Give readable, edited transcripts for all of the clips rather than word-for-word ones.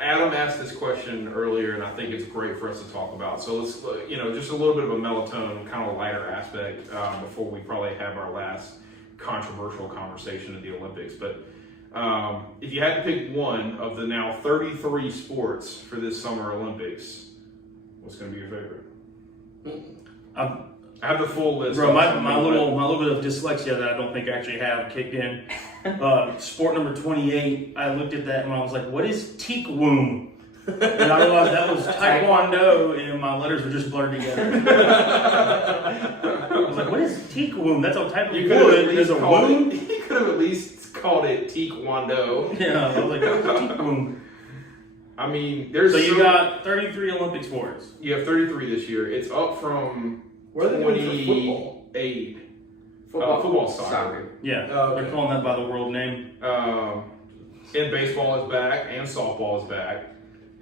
Adam asked this question earlier, and I think it's great for us to talk about. So let's, just a little bit of a melatonin, kind of a lighter aspect before we probably have our last controversial conversation at the Olympics. But if you had to pick one of the now 33 sports for this Summer Olympics, what's going to be your favorite? I have the full list. Bro, my little bit of dyslexia that I don't think I actually have kicked in. Sport number 28, I looked at that and I was like, what is Teak-Woom? And I realized that was Taekwondo, and my letters were just blurred together. I was like, what is Teak-Woom? That's a type of wood. There's a woom? You could have at least called it Taekwondo. Yeah, I was like, what is Teak-Woom? I mean, there's... So you got 33 Olympic sports. You have 33 this year. It's up from... What are they doing for football? 28. Football, soccer. Yeah, okay. They're calling that by the world name. And baseball is back, and softball is back.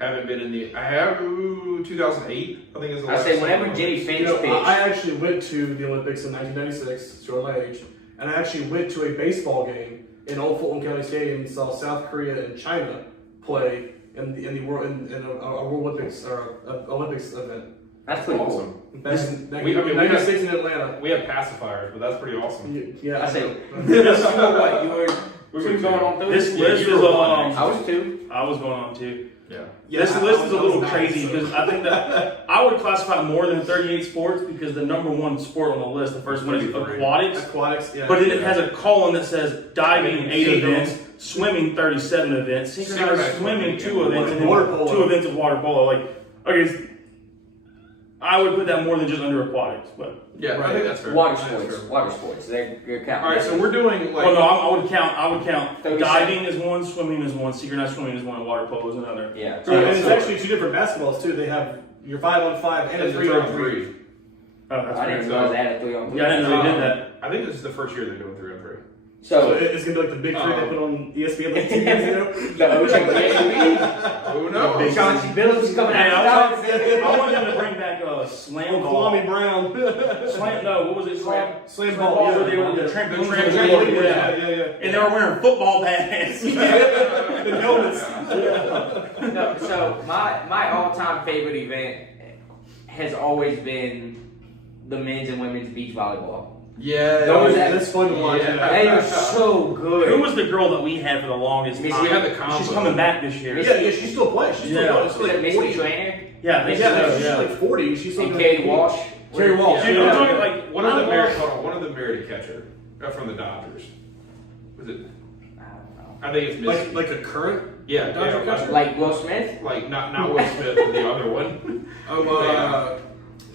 Haven't been in the... I have 2008, I think is the last. I say whenever Jimmy finished pitch. I actually went to the Olympics in 1996, showing my age, and I actually went to a baseball game in Old Fulton County Stadium and saw South Korea and China play in the world in a World Olympics or Olympics event. That's pretty awesome. Back in We 96 in Atlanta. We have pacifiers, but that's pretty awesome. Yeah, I say, know. you were what? You were We were going on through This it? list you is were one, I was two. I was going on too. Yeah. This list is a little crazy because I think that I would classify more than 38 sports because the number one sport on the list, the first one is 33. aquatics. Aquatics, yeah. But then it has a column that says diving 8 events, swimming 37 events, synchronized swimming 2 events, and then Water polo. 2 events of water polo. Like, okay, I would put that more than just under aquatics, but. Yeah, Right. I think that's fair. Water I think that's sports. fair. Water sports. They're counting. All right, so we're doing like... Well, no, I would count 37. diving is one, swimming is one, synchronized swimming is one, and water polo is another. Yeah. So, and it's actually 2 different basketballs too. They have your 5-on-5 and a 3-on-3. Oh, that's I great. didn't realize they had a 3-on-3. Yeah, I didn't know they did that. I think this is the first year they're doing 3-on-3. So So, it's gonna be like the big 3 they put on ESPN like 2 years ago. the OJ Who knows? Chauncey Billups coming Hey, out. I want them to bring back slam ball. Kwame Brown. No, what was it? Slam ball. ball. Where they were the trampoline. Yeah. And they were wearing football pads. The helmets. No, so my all-time favorite event has always been the men's and women's beach volleyball. Yeah. That's fun to watch. Yeah. They are so good. Who was the girl that we had for the longest Missy. time? We had the combo. She's coming back this year. Yeah, she still plays. She's Yeah. still Was it like Missy 40. Trainer Yeah, they Yeah, she's yeah. like 40. She's still and doing Katie it. Walsh? Kerry Walsh. Dude, Yeah. I'm talking like One of the married catcher from the Dodgers. Was it? I don't know. I think it's Missy. Like a current. yeah, Dodger yeah, catcher? Like Will Smith? like not Will Smith, but the other one.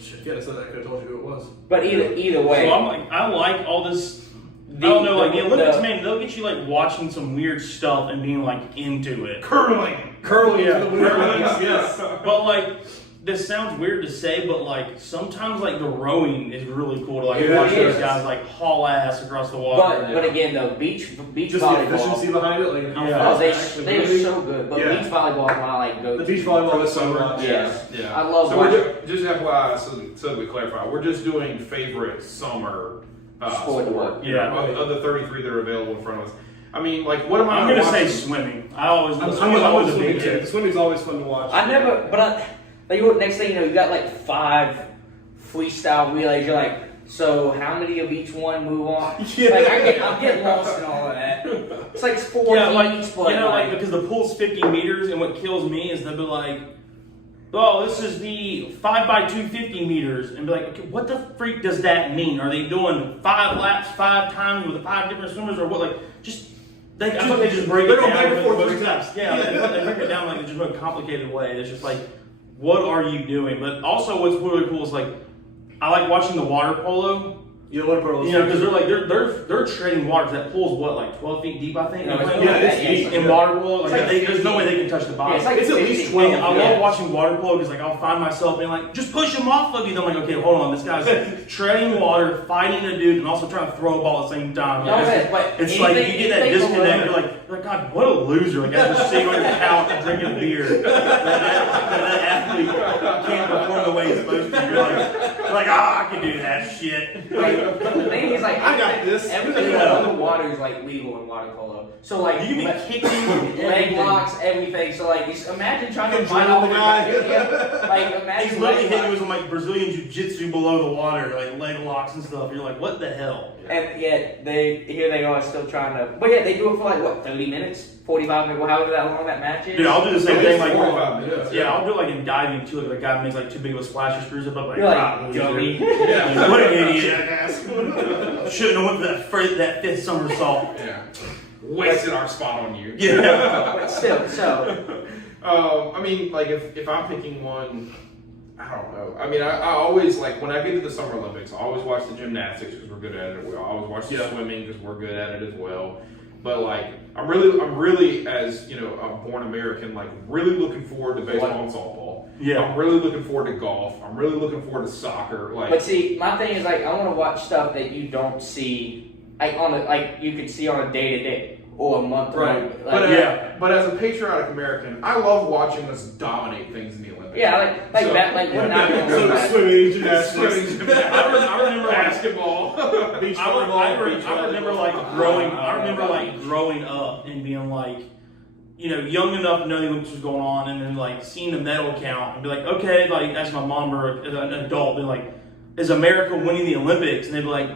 Shit, yeah, I said that. I could have told you who it was. But either way. So I'm like, I like all this. I don't know, like the Olympics, man, they'll get you like watching some weird stuff and being like into it. Curling. Curling. Yeah, is the weird curling. ones, yes. But like, this sounds weird to say, but like sometimes like the rowing is really cool to like Yeah, watch it those is. guys like haul ass across the water. But again though, beach Just the volleyball. efficiency behind it. Like how Yeah. Oh, fast they actually are moving. so good. But Yeah. beach volleyball is when I like go The to. beach volleyball For the is so summer. much. Yes. Yeah. I love So watching. we're just FYI, so that we clarify, we're just doing favorite summer Sport to watch. Yeah. Of the 33 that are available in front of us. I mean, like, what am I? I'm gonna say watching? swimming. I always I'm swimming's always always a swimming big too. hit. Swimming's always fun to watch. Next thing you know, you got like 5 freestyle relays. You're like, so how many of each one move on? Yeah. Like I'm getting lost in all of that. It's like 4 Yeah, like each, but like because the pool's 50 meters, and what kills me is they'll be like, "Oh, this is the 5x2 50 meters," and be like, "Okay, what the freak does that mean? Are they doing 5 laps 5 times with 5 different swimmers, or what?" Like, just I thought they just break They're it going down. back and forth but- 3 times. Yeah, they break it down like just in a complicated way. It's just like, what are you doing? But also, what's really cool is like, I like watching the water polo. You know what, bro? You know, because they're like they're treading water. 'Cause that pool's what, like 12 feet deep, I think. No, it's Like, not that deep. in water polo, like, It's like there's no way they can touch the Yeah, bottom. it's like It's at least 50. 12. And I Yeah. love watching water polo because like I'll find myself being like, just push him off of you. Then I'm like, okay, hold on, this guy's treading water, fighting a dude, and also trying to throw a ball at the same time. No, Like, but it's like anything- you get that anything from disconnect. running. You're like, God, what a loser! Like I'm just sitting on your couch and drinking a beer. That athlete can't perform the way he's supposed to. You're like, I can do that shit. Like, the thing is, like, I got this. everything Yeah. on the water is like legal in water polo. So like, You can be kicking leg locks, everything. So like, imagine trying to You can fight drill off the guy. Yeah, like imagine He's literally leg hitting you locks. with some like Brazilian jiu-jitsu below the water, like leg locks and stuff. You're like, what the hell? And yet they are still trying to. But yeah, they do it for like what 30 minutes, 45 minutes, however that long that match is. Dude, I'll do the same thing. Like, 45 minutes. yeah, I'll do it like in diving too. Like, a guy makes like too big of a splash or screws up. Like, You're like ah, dummy. Yeah. what an idiot! Shouldn't have went for that fifth somersault. Yeah. Wasted our spot on you. Yeah. But still, so I mean, like if I'm picking one, I don't know. I mean, I always like when I get to the Summer Olympics, I always watch the gymnastics because we're good at it. I always watch the swimming because we're good at it as well. But like, I'm really, as you know, a born American, like really looking forward to baseball and softball. Yeah. I'm really looking forward to golf. I'm really looking forward to soccer. Like, but see, my thing is like I want to watch stuff that you don't see like you could see on a day to day or a month to Right. month. but Like, but as a patriotic American, I love watching us dominate things in the Olympics. yeah, like So- that, like we're not going So to swimming, gymnastics, Swimming, gymnastics, I remember like, basketball. beach I volleyball. remember like growing up and being like, you know, young enough to know the Olympics was going on, and then like seeing the medal count and be like, okay, like as my mom or as an adult, be like, is America winning the Olympics? And they'd be like,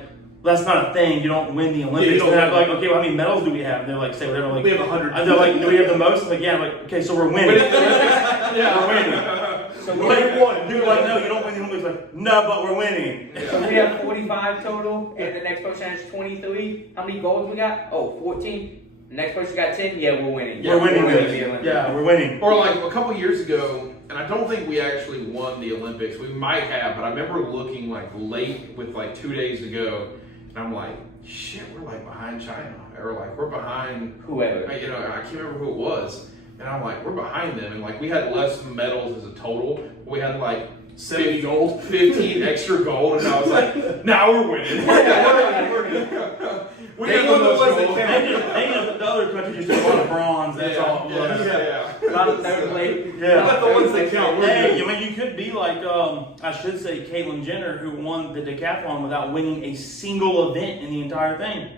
that's not a thing. You don't win the Olympics. don't and I'd be win. like, okay, well, how many medals do we have? And they're like, say whatever. Like, We have 100. And they're like, do we have the most? I'm like, yeah. I'm like, okay, so we're winning. We're winning. So Like, what? Dude, like, no, you don't win the Olympics. Like, no, but we're winning. So we have 45 total, and the next person has 23. How many golds we got? Oh, 14. The next person got 10. Yeah, we're winning. We're winning. the Olympics. Yeah, we're winning. Or like a couple years ago, and I don't think we actually won the Olympics. We might have, but I remember looking like late with like 2 days to go, and I'm like, shit, we're like behind China, or like we're behind, Whoever. you know, I can't remember who it was, and I'm like, we're behind them, and like we had less medals as a total. We had like 70 gold. 15 extra gold, and I was like, now we're winning. We They got were the the most ones that gold. They the other countries just won a bronze. That's all it was. Yeah. Not the third place. We're not the ones that count. We're Hey, good. I mean, you could be like, I should say, Caitlyn Jenner, who won the decathlon without winning a single event in the entire thing.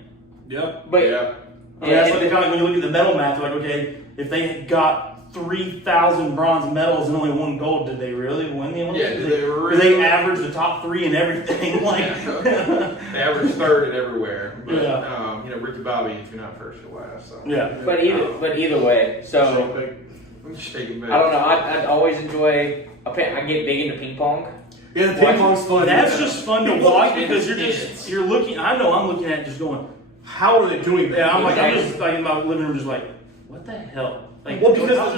Yeah. But Yeah. I mean, that's like kind of when you look at the medal math, you're like, okay, if they got 3,000 bronze medals and only one gold, did they really win the Olympics? Yeah, did they really? They averaged the top three in everything. Like, They average third in everywhere. But, Yeah. you know, Ricky Bobby, if you're not first, you're last. So. yeah. but either way, so I'm shaking back. I don't know. I'd always enjoy. I get big into ping pong. Yeah, the ping pong's fun. That's just fun to watch because you're looking. I know I'm looking at it just going, How are they doing that? yeah. I'm like, I'm Exactly. just like in my living room, just like, what the hell? Like, Well, because how's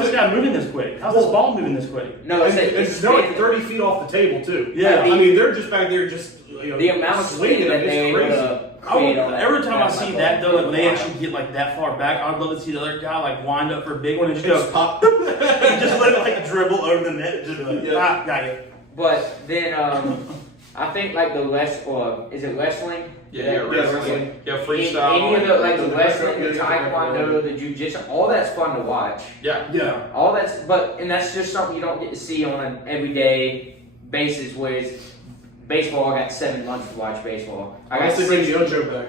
this guy moving this quick? How's this ball moving this quick? No, And it's they're like 30 feet off the table too. Yeah. I mean they're just back there, just the amount of swing that they're able to create on that. Every time I see that though, like when they Wow. actually get like that far back, I'd love to see the other guy like wind up for a big one and just Just go, pop. just let it like dribble over the net, just be like, Yeah. got you. But then I think like the is it wrestling? Yeah, wrestling. Yeah, freestyle. Any of the like the The wrestling, the background, taekwondo, the jujitsu, all that's fun to watch. Yeah. Yeah. All that's that's just something you don't get to see on an everyday basis. Whereas baseball, I got 7 months to watch baseball. I got guess they bring 6. JoJo back.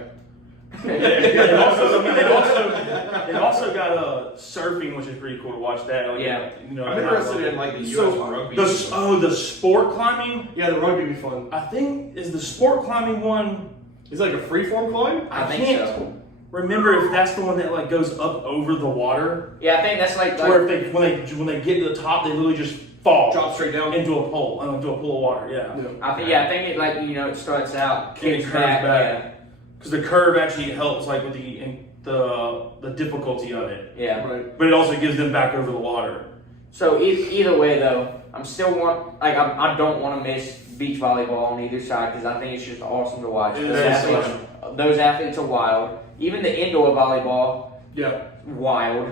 They also got surfing, which is pretty cool to watch that. Like, Yeah. you know, I'm interested in like the U.S. rugby. the sport climbing. Yeah, the rugby would be fun. I think is the sport climbing one. Is it like a freeform climb? I think can't so. remember if that's the one that like goes up over the water, Yeah, I think that's like or if when they get to the top, they literally just fall Drop straight down. into a pool of water. Yeah, Yeah. I think it like it starts out And it kicks curves back. back. because the curve actually helps like with the difficulty of it, Yeah. Right. but it also gives them back over the water. So either way though, I don't want to miss beach volleyball on either side because I think it's just awesome to watch. It Those is athletes, those athletes are wild. Even the indoor volleyball, Yeah. wild.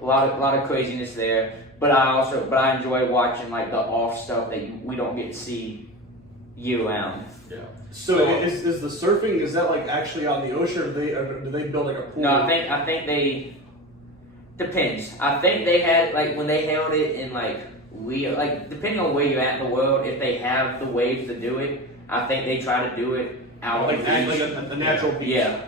A lot of craziness there. But I enjoy watching like the off stuff that we don't get to see year round. Yeah. So is the surfing, is that like actually out in the ocean, or do they build like a pool? No, I think they depends. I think they had like when they held it in like Rio, like depending on where you're at in the world, if they have the waves to do it, I think they try to do it out Like, on the act beach. like a natural beach. Yeah.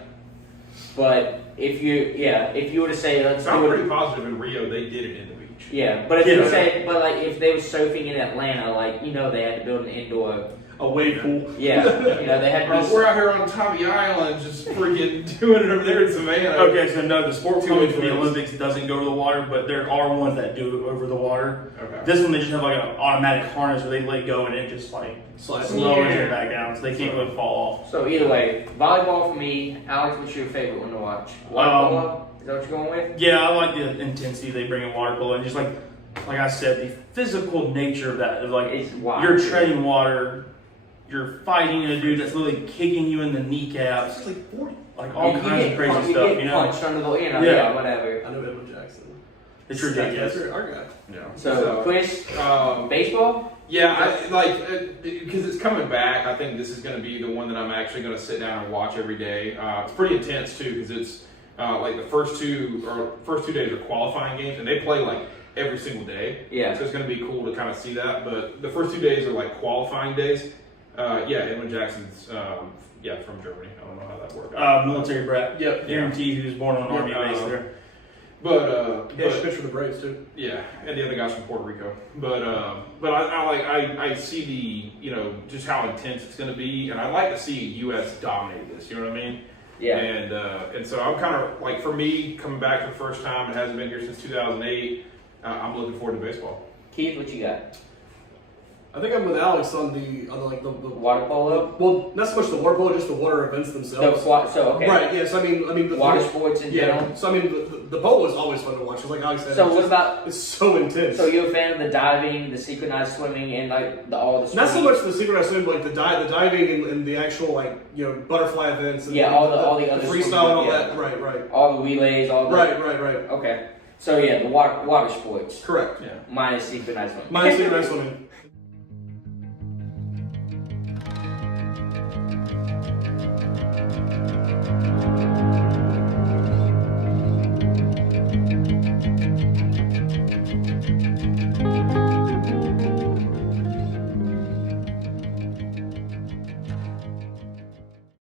But if you were to say let's So I'm do pretty it, positive in Rio they did it in the beach. yeah. But if you Yeah. say, but like if they were surfing in Atlanta, like they had to build an indoor. A wave pool. Yeah, they had to. We're out here on top of the island just freaking doing it over there in Savannah. Okay, so no, the sport coming for the ways. Olympics doesn't go to the water, but there are ones that do it over the water. Okay. This one they just have like an automatic harness where they let go and it just like Slides. lowers it back down, so they can't really fall off. So either way, volleyball for me. Alex, what's your favorite one to watch? Water polo? Is that what you're going with? Yeah, I like the intensity they bring in water polo, and just like I said, the physical nature of that. Of like It's wild. you're treading water, you're fighting a dude that's literally kicking you in the kneecaps, It's like 40. like all You kinds get of crazy punched- stuff. get You know, punched under the, Yeah. whatever. I know Edwin Jackson. it's ridiculous. That's our guy. Yeah. So, Chris, baseball? Yeah, I like because it's coming back. I think this is going to be the one that I'm actually going to sit down and watch every day. It's pretty intense too because it's like the first two days are qualifying games and they play like every single day. Yeah. So it's going to be cool to kind of see that. But the first 2 days are like qualifying days. Yeah, Edwin Jackson's from Germany. I don't know how that worked. Military brat. Yep. Guaranteed he was born on an army Yeah. base there. But Yeah, she pitched for the Braves too. yeah, and the other guy's from Puerto Rico. But I see the just how intense it's going to be, and I like to see U.S. dominate this. You know what I mean? Yeah. And so I'm kind of like, for me, coming back for the first time, it hasn't been here since 2008. I'm looking forward to baseball. Keith, what you got? I think I'm with Alex on the Water polo? well, not so much the water polo, just the water events themselves. Okay. Right. Yes. I mean the Water sports in Yeah. general. So I mean the polo is always fun to watch. 'Cause like Alex said, So it's what just- about? it's so intense. So you're a fan of the diving, the synchronized swimming, and like all the Not so swimming? much the secret I swim, but like the diving and the actual butterfly events. And Yeah, all the other freestyle swimming, and all yeah. that. Right. all the relays, all the Right. Okay. So yeah, the water sports Correct. Yeah. minus synchronized swimming. Minus synchronized swimming.